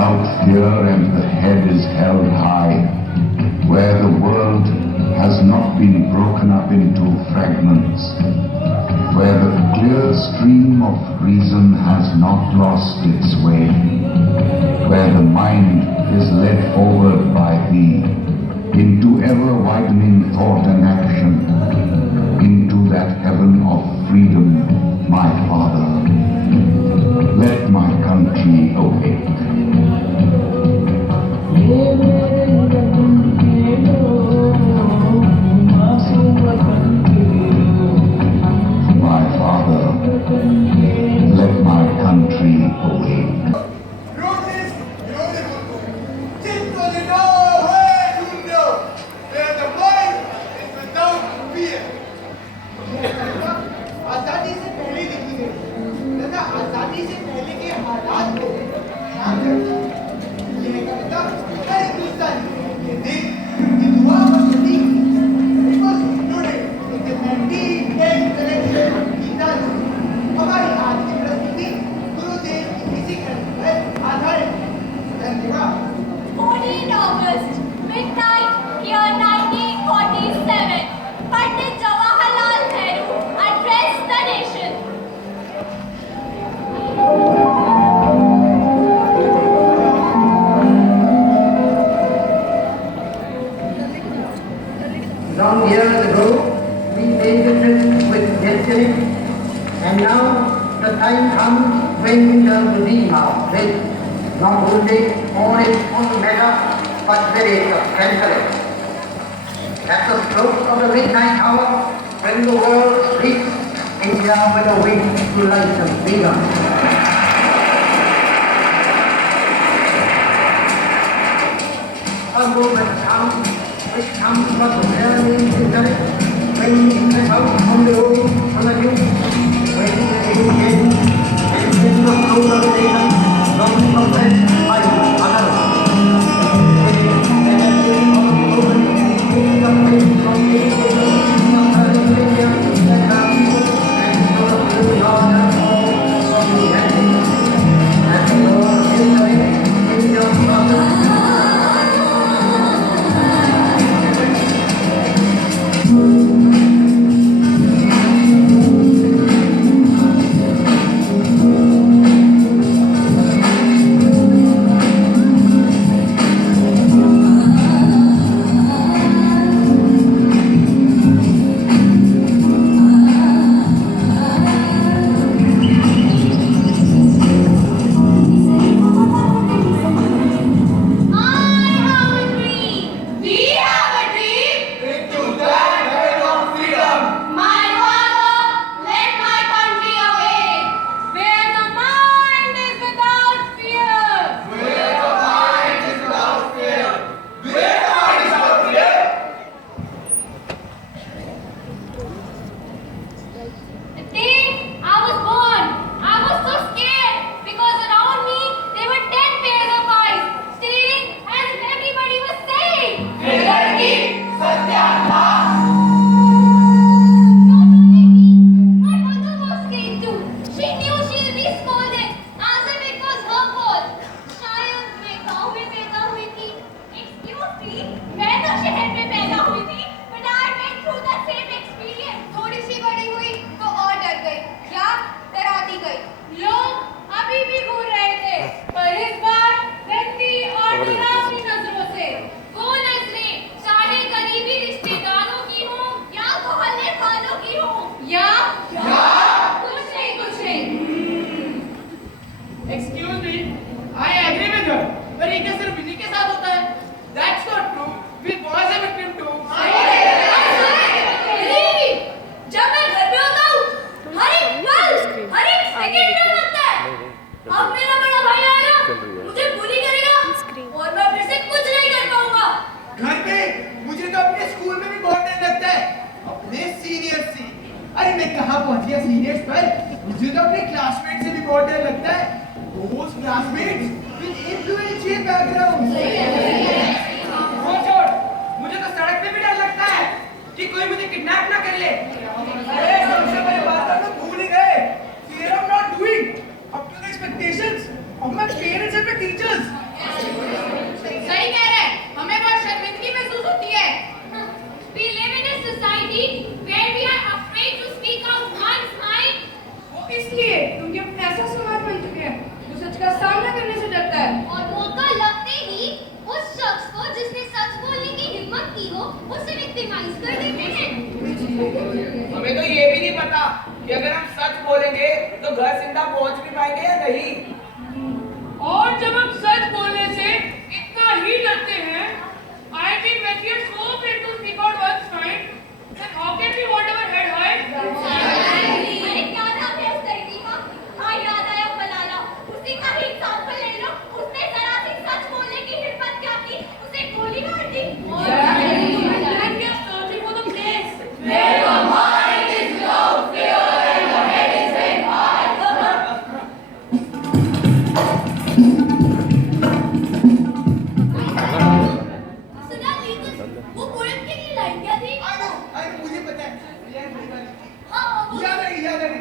without fear and the head is held high, where the world has not been broken up into fragments, where the clear stream of reason has not lost its way, where the mind is led forward by thee into ever-widening thought and action, into that heaven of freedom, my Father. Let my country awake. My Father, let my country awake. आजादी से पहले लिखी गई तथा आजादी से पहले के हालात को ध्यान रखती है। यह कविता हर हिंदुस्तानी ये दिन ये दुआ और प्रतीक was included in the 1910 collection Geetanjali. हमारी आज की प्रस्तुति गुरुदेव की इसी कृति पर आधारित है। धन्यवाद। 14 August, midnight, year 1947. Pandit Jawaharlal Nehru addressed the nation. Long years ago, we made the trip with destiny, and now the time comes when we shall redeem our faith, not only on its own measure, but very substantially. At the stroke of the midnight hour, when the world sleeps, India will awake to light and freedom. A moment comes, which comes but rarely in history, when we step out on the road on the new, when the again, and when the soul of the nation, not oppressed by others. अरे मैं कहाँ पहुँच गया seniors पर। मुझे तो अपने classmate से भी बहुत डर लगता है। Those classmates with influential backgrounds. वो छोड़, मुझे तो सड़क पे भी डर लगता है कि कोई मुझे किडनैप ना कर ले। अरे सबसे बड़ी बात हम लोग भूल ही गए। Fear of not doing up to the expectations of my parents and my teachers. society where we are afraid to speak out one's mind? वो इसलिए क्योंकि हम ऐसा समाज बन चुके हैं जो सच का सामना करने से डरता है। और मौका लगते ही उस शख्स को जिसने सच बोलने की हिम्मत की हो उसे विक्टिमाइज कर देते हैं। हमें तो ये भी नहीं पता कि अगर हम सच बोलेंगे तो घर जिंदा पहुंच भी पाएंगे या नहीं। और जब हम सच बोलने से इतना ही डरते हैं, I think when we are so afraid to speak out one's mind, then how can we want our head high? अरे क्या नाम है उस लड़की का? हाँ याद आया मलाला। उसी का ही एग्जाम्पल ले लो। उसने जरा सी सच बोलने की हिम्मत क्या की? उसे गोली मार दी। And we are searching for the place Where your mind is without fear and your head is held high. सुना ली कुछ? वो पोएम के लिए लाइन क्या थी? मुझे पता है ये वही वाली थी। हाँ वो याद आ गई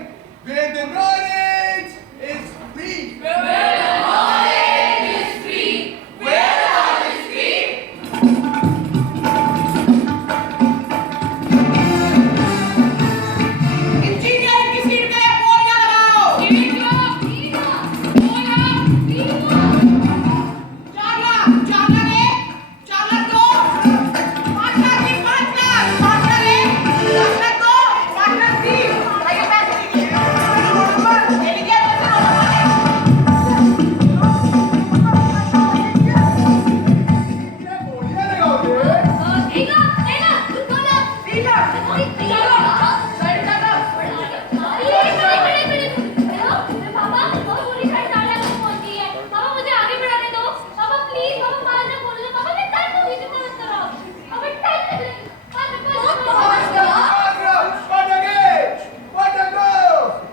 where the knowledge is free Where the knowledge is free, where the heart is free. Engineer की सीट पे बोलियां लगाओ। वीरा, बोला, वीरा। चाला ले, चाला दो, पार्टनर की पार्टनर ले, पार्टनर दो, पार्टनर दी। आइए पैसे दीजिए। नंबर ये लीजिए पैसे बोलियां लगाओगे वीरा, वीरा, तू बोला। वीरा, चलो, साइड चलो। पापा बहुत बुरी साइड डाला है पहुंची है। पापा मुझे आगे बढ़ाने दो। पापा प्लीज, पापा बाहर ना बोल दो। पापा मैं डर को भी मत कराओ। पापा डर लग रहा है।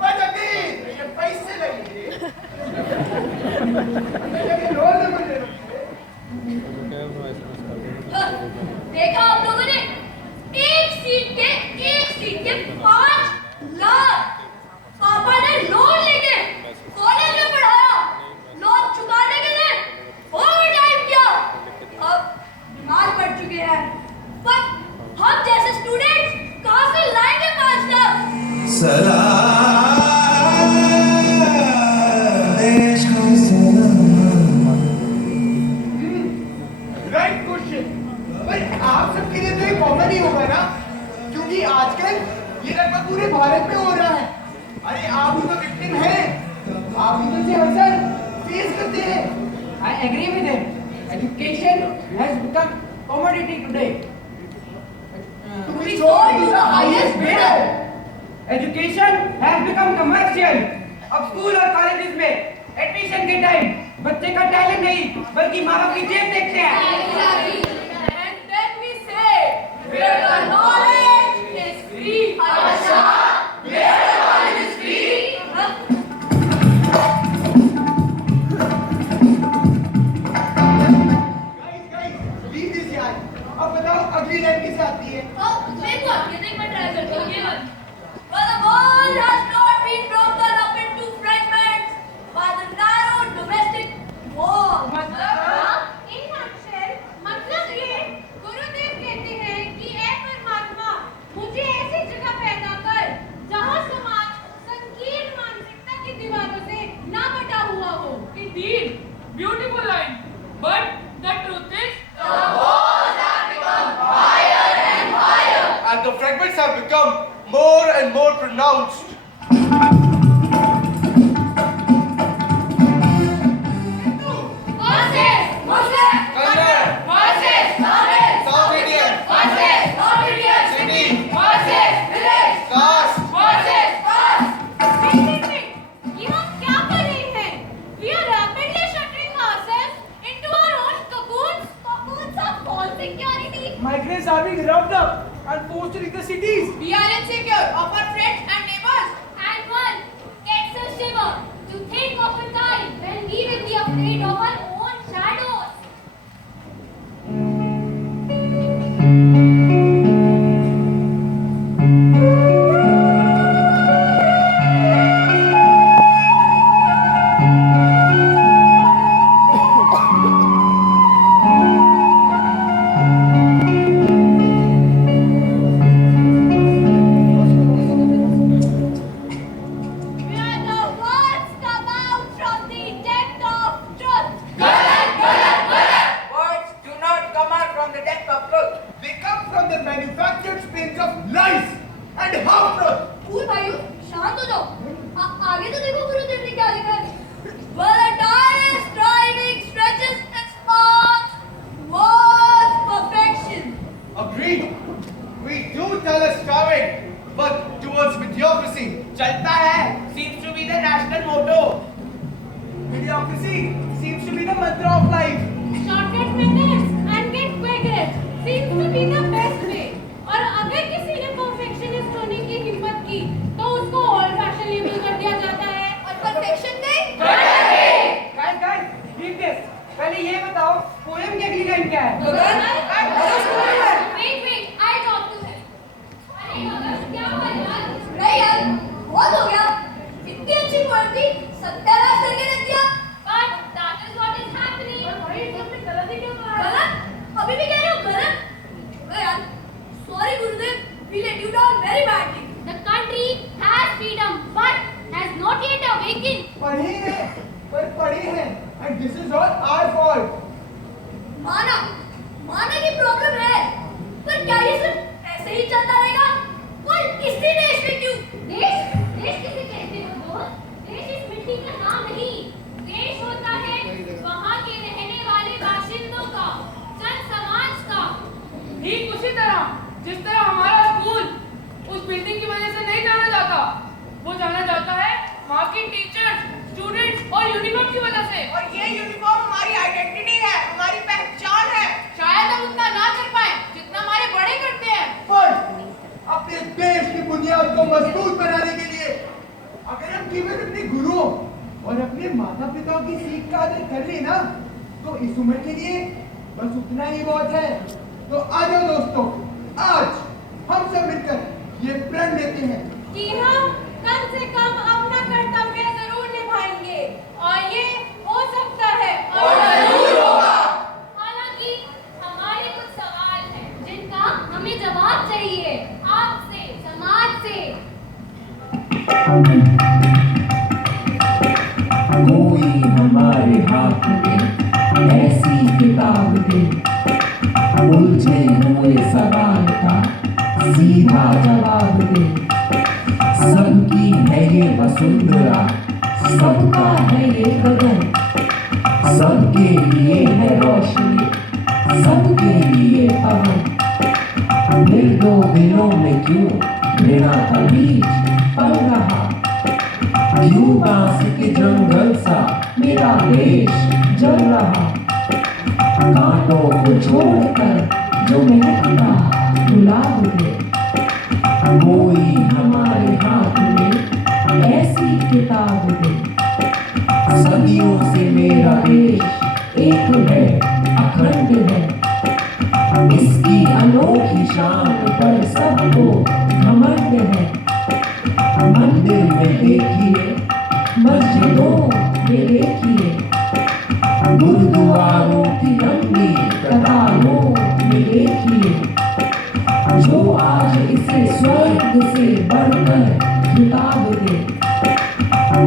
What again? ये पैसे लगेंगे ये रोल नंबर दे दो। देखा आप लोगों ने एक सीट के 5 लाख पापा ने लोन लेके कॉलेज में पढ़ाया, लोन चुकाने के लिए ओवर टाइम किया। अब बीमार पड़ चुके हैं, पर हम जैसे स्टूडेंट्स कहाँ से लाएंगे 5 लाख? Right question. पर आप सबके लिए तो ये कॉमन ही होगा ना, क्योंकि आजकल ये लगभग पूरे भारत में हो रहा है। अरे आप भी तो विक्टिम हैं, आप भी तो इसे अक्सर फेस करते हैं। I agree with him. Education has become commodity today. To be sold to the highest bidder. Education has become commercial. अब स्कूल और कॉलेजेस में एडमिशन के टाइम बच्चे का टैलेंट नहीं बल्कि माँ बाप की जेब देखते हैं। And then we say, where the knowledge is free. अच्छा, where the knowledge is free. Guys, leave this यार। अब बताओ अगली लाइन किसे आती है? मेरे को आती है, देख मैं ट्राई करता हूँ ये वाली। But the world has not been broken up into fragments by the narrow domestic war. In nutshell, मतलब ये गुरुदेव कहते हैं कि ऐ परमात्मा मुझे ऐसी जगह पैदा कर जहाँ समाज संकीर्ण मानसिकता की दीवारों से ना बटा हुआ हो। Indeed, beautiful line. But the truth is, and the fragments have become more and more pronounced. Versus, Muslim, Kannada, versus, Tamil, South Indian, versus, North Indian, Hindi, versus, village, caste, versus, caste. Wait. ये हम क्या कर रहे हैं? We are rapidly shuttering ourselves into our own cocoons of false security. Migrants are being roughed up and forced to leave the cities. we are insecure of our friends and neighbors. And one gets a shiver to think of a time when we will be afraid of our own shadows. constant spins of lies and half-truth. Cool भाइयों, शांत हो जाओ। आगे तो देखो गुरुदेव ने क्या लिखा है। Well, a tireless striving stretches its arms towards perfection. Agreed. We do tell us striving, but towards mediocrity. चलता है seems to be the national motto. Mediocrity seems to be the mantra of life. Shortcut methods and get quick seems to be the best way. और अगर किसी ने perfectionist होने की हिम्मत की तो उसको ओल्ड फैशन लेबल कर दिया जाता है। और perfection नहीं? Guys, read this. पहले ये बताओ पोएम की अगली लाइन क्या है? Wait, I talk to him. अरे मगर क्या हुआ यार? नहीं यार, बहुत हो गया। इतनी अच्छी पोएम थी, सत्यानाश करके रख दिया। But that is what is happening. और भाई तुमने गलत ही क्यों कहा? गलत? अभी भी कह रहे हो गलत? अरे यार, sorry Gurudev, we let you down very badly. The country has freedom but has not yet awakened. पढ़ी है, and this is all our fault. माना कि प्रॉब्लम है, पर क्या ये सिर्फ ऐसे ही चलता रहेगा? और इसी देश में क्यों? देश किसे कहते हो दोस्त? देश इस मिट्टी का नाम नहीं। देश होता है वहाँ के रहने वाले बाशिंदों का, जन समाज का। ठीक उसी तरह जिस तरह हमारा स्कूल उस बिल्डिंग की वजह से नहीं जाना जाता, वो जाना जाता है वहाँ की टीचर्स, स्टूडेंट्स और यूनिफॉर्म की वजह से। और ये यूनिफॉर्म हमारी आइडेंटिटी है, हमारी पहचान है। शायद हम उतना ना कर पाए जितना हमारे बड़े करते हैं। पर अपने देश की बुनियाद को मजबूत बनाने के लिए अगर हम केवल अपने गुरुओं और अपने माता पिता की सीख का आदर कर ले ना, तो इस उम्र के लिए बस उतना ही बहुत है। तो आ जाओ दोस्तों, आज हम सब मिलकर ये प्रण लेते हैं कि हम कम से कम अपना कर्तव्य जरूर निभाएंगे और ये हो सकता है और जरूर होगा। हालांकि हमारे कुछ सवाल हैं जिनका हमें जवाब चाहिए आपसे, समाज से। कोई हमारे हाथ में ऐसी किताब दे, उलझे हुए सवाल का सीधा जवाब दे। सबकी है ये वसुंधरा, सबका है ये गगन, सबके लिए है रोशनी, सबके लिए पवन। फिर दो दिलों में क्यों घृणा का बीज पल रहा? क्यों बांस के जंगल सा मेरा देश जल रहा? कांटों को छोड़कर जो महकता गुलाब दे। कोई हमारे हाथ में ऐसी किताब दे। सदियों से मेरा देश एक है, अखंड है। इसकी अनोखी शान पर सबको घमंड है। मंदिर में देखिए, मस्जिदों में देखिए, गुरुद्वारों की लंबी कतारों में देखिए। जो आज इसे स्वर्ग से बढ़कर खिताब दे।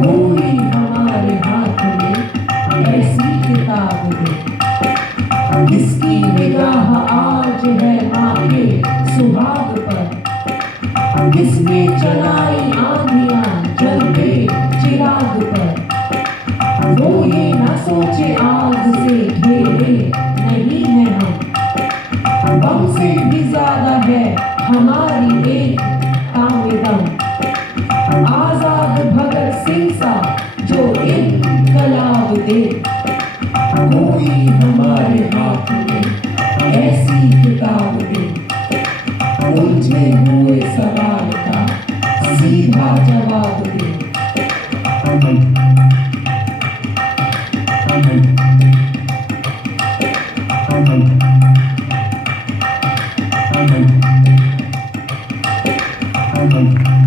कोई हमारे हाथ में ऐसी किताब दे। किसकी निगाह आज है माँ के सुहाग पर? किसने चलाई आंधियां जलते चिराग पर? वो ये ना सोचे आग से घिरे नहीं है हम। बम से भी ज्यादा है हमारी एकता में दम। आजाद भगत सिंह सा जो इनकलाब दे। कोई हमारे हाथ में ऐसी किताब दे। उलझे हुए सवाल का सीधा जवाब दे। Thank you.